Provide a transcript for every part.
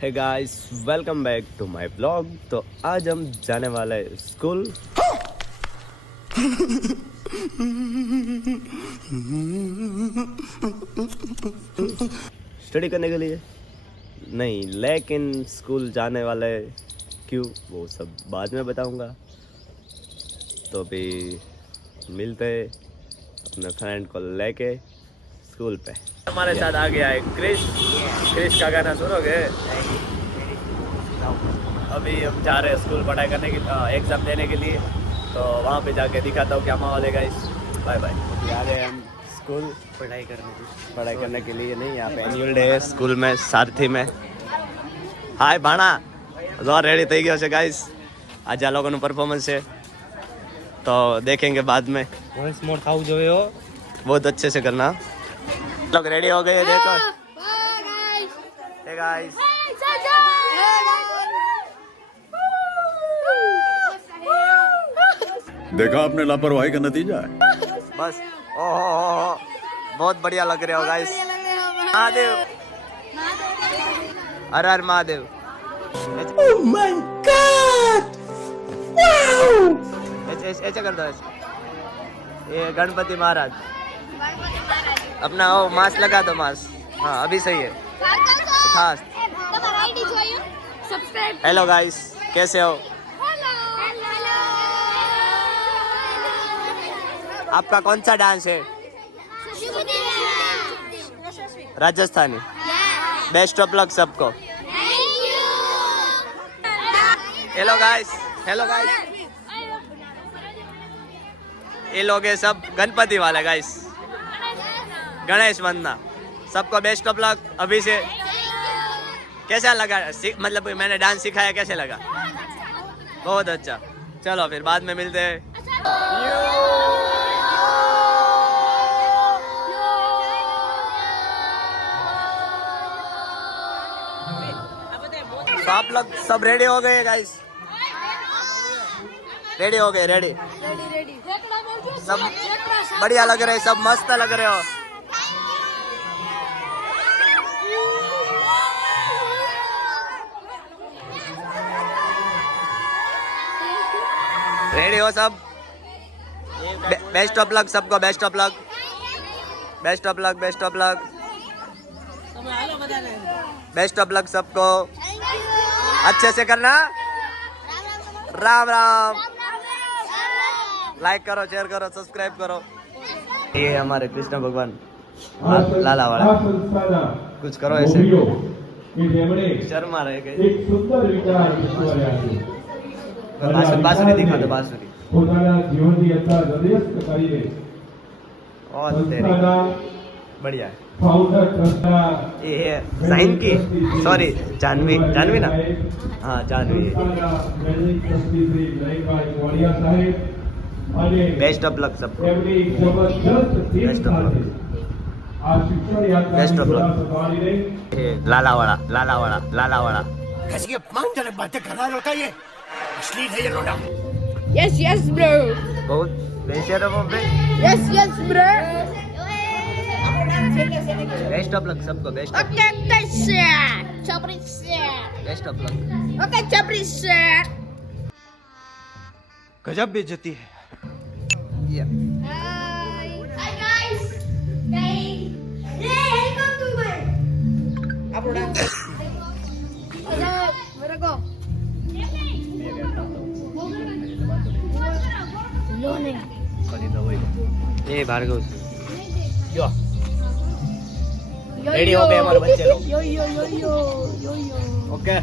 Hey guys, welcome back to my blog. तो आज हम जाने वाले हैं स्कूल। स्टडी करने के लिए नहीं, लेकिन स्कूल जाने वाले क्यों वो सब बाद में बताऊंगा। तो अभी मिलते हैं अपने फ्रेंड को लेके स्कूल पे। हमारे साथ आ गया है क्रिश का गाना सुनोगे? अभी हम जा रहे हैं स्कूल पढ़ाई करने के एग्ज़ाम देने के लिए, तो वहाँ पे जाके दिखाता हूँ क्या माहौल है गाइस। Bye bye. जा रहे हैं हम स्कूल पढ़ाई करने के लिए नहीं, यहाँ पे एनुअल डे है स्कूल में, सारथी में। हाय भाणा, जो रेडी થઈ ગયો છે ગાइस। आज आ लोगों परफॉर्मेंस है तो देखेंगे बाद में। वॉइस मोड खाऊ જોઈએ હો, बहुत अच्छे से करना। लोग रेडी हो गए, देखो। हे गाइस, देखा आपने लापरवाही का नतीजा है। बस ओहो बहुत बढ़िया लग रहे हो guys. Mahadev, her her Mahadev. Oh my God, wow. ऐसे कर दो, ऐसे। ये गणपति महाराज अपना वो मास्क लगा दो, मास्क। हाँ अभी सही है। खास हेलो गाइस, कैसे हो? आपका कौन सा डांस है? राजस्थानी। बेस्ट ऑफ लक सबको। Hello guys, hello guys. ये लोग हैं सब गणपति वाले गाइस, गणेश वंदना। सबको बेस्ट ऑफ लक अभी से। कैसा लगा? मतलब मैंने डांस सिखाया, कैसे लगा? बहुत अच्छा। चलो फिर बाद में मिलते हैं। तो आप लोग सब रेडी हो गए गाइस? रेडी हो गए? रेडी सब बढ़िया लग रहे, सब मस्त लग रहे हो। रेडी हो सब? बेस्ट ऑफ लक सबको, best of luck, best of luck, best of luck, best of luck सबको। अच्छे से करना। राम राम। लाइक करो, शेयर करो, सब्सक्राइब करो। ये हमारे कृष्ण भगवान लाला वाला, कुछ करो ऐसे। शर्मा रहे गए। बांसुरी दिखा दो, बांसुरी। और बढ़िया है। ये है साइन की, सॉरी जानवी, जानवी ना? हाँ जानवी। बेस्ट ऑफ लक सबको, best of luck, best of luck. लाला वाला, लाला वाला, लाला वाला। कैसी अपमानजनक बातें कर रहा होता है ये? अश्लील है ये लोड़ा। Yes, yes, bro. बहुत बेशर्म हो बे। Yes, yes, bro. Best of luck सबको, best of, Okay, okay, sir. Chopri, sir. Best of luck. Okay, Chopri, sir. ગજબ બેજતી है। Hi. Hi, guys. Hey. Hey, welcome to my. Hello, where go? Lone. ये भार्गव यो Yo, ready yo. हो गए हमारे बच्चे लोग। Yo, yo, yo, yo, yo, yo. Okay.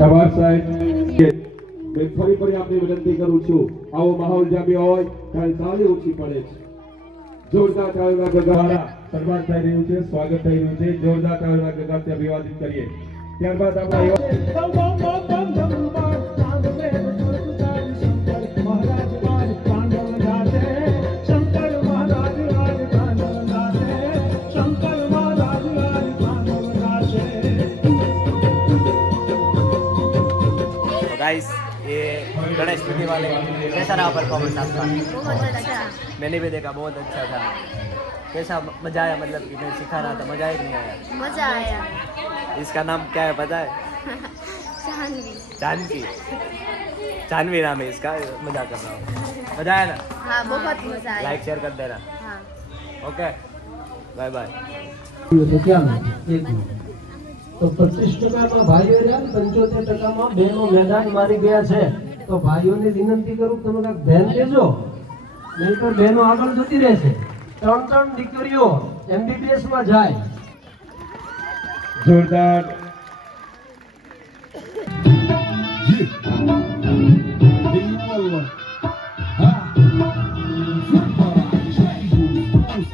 સવાર સાહેબ, ફરી ફરી આપને વિનંતી કરું છું, આવો માહોલ જામ્યો હોય ત્યારે તાળી ઓછી પડે છે। જોરદાર તાળીના ગગડાટ સન્માન થઈ રહ્યું છે, સ્વાગત થઈ રહ્યું છે। જોરદાર તાળીના ગગડાટથી અભિવાદિત કરીએ। ત્યારબાદ આપણે गाइस ये गणेश स्तुति वाले कैसा रहा परफॉर्मेंस आपका? बहुत अच्छा। मैंने भी देखा, बहुत अच्छा था। कैसा मजा आया? मतलब कि मैं सिखा रहा था, मजा आया कि नहीं आया? मजा आया। इसका नाम क्या है पता है? शानवी। जानवी। जानवी नाम है इसका, मजा कर रहा हूँ। मजा आया ना? हाँ बहुत मजा आया। लाइक शेयर कर देना। हाँ। Okay, bye bye. તો ક્યાં એક તો 25% ભાઈઓ રહ્યા 75% બહેનો મેદાન મારી ગયા છે તો ભાઈઓને વિનંતી કરું તમે કાંઈક ધ્યાન દેજો નહીંતર બહેનો આગળ જતી રહેશે 3 દીકરીઓ MBBS માં જાય जोरदार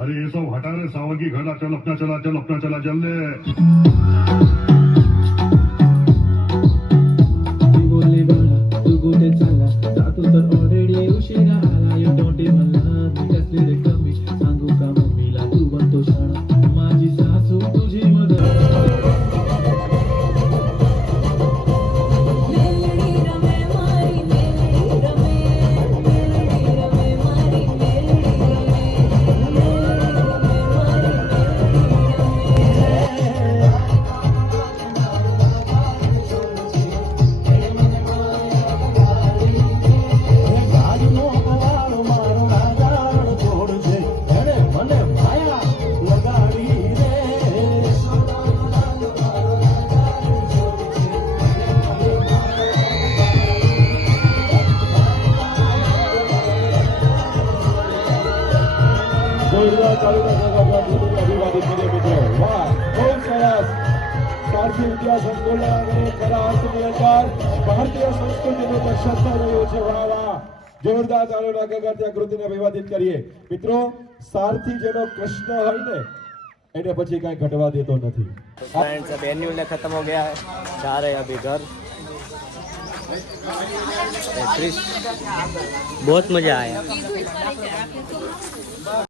अरे ये सब हटा रहे सावन की घड़ा, चल अपना चला जल्दी। बोलले बाळा तू गोटे चाला जातो तर ऑलरेडी उशिरा आला यू डोंट इवन लव्ह मी कसले रे कमी सांगू का मम्मीला तू बनतो शाळा माझी सासू तुझी मदत જોરદાર તાળીના ગગડાટથી અભિવાદિત કરીએ મિત્રો. વાહ, બહુ સરસ. સારથી ઇતિહાસ સંકુલન અને ખરા અર્થની અંદર ભારતીય સંસ્કૃતિનું દર્શન થઈ રહ્યું છે. વાહ વાહ, જોરદાર તાળીના ગગડાટથી આ કૃતિને અભિવાદિત કરીએ મિત્રો. સારથી જેનો કૃષ્ણ હોય ને એને પછી કાંઈ ઘટવા દેતો નથી. फ्रेंड्स अब एनुअल ने खत्म हो गया है, जा रहे हैं अभी घर। बहुत मजा आया।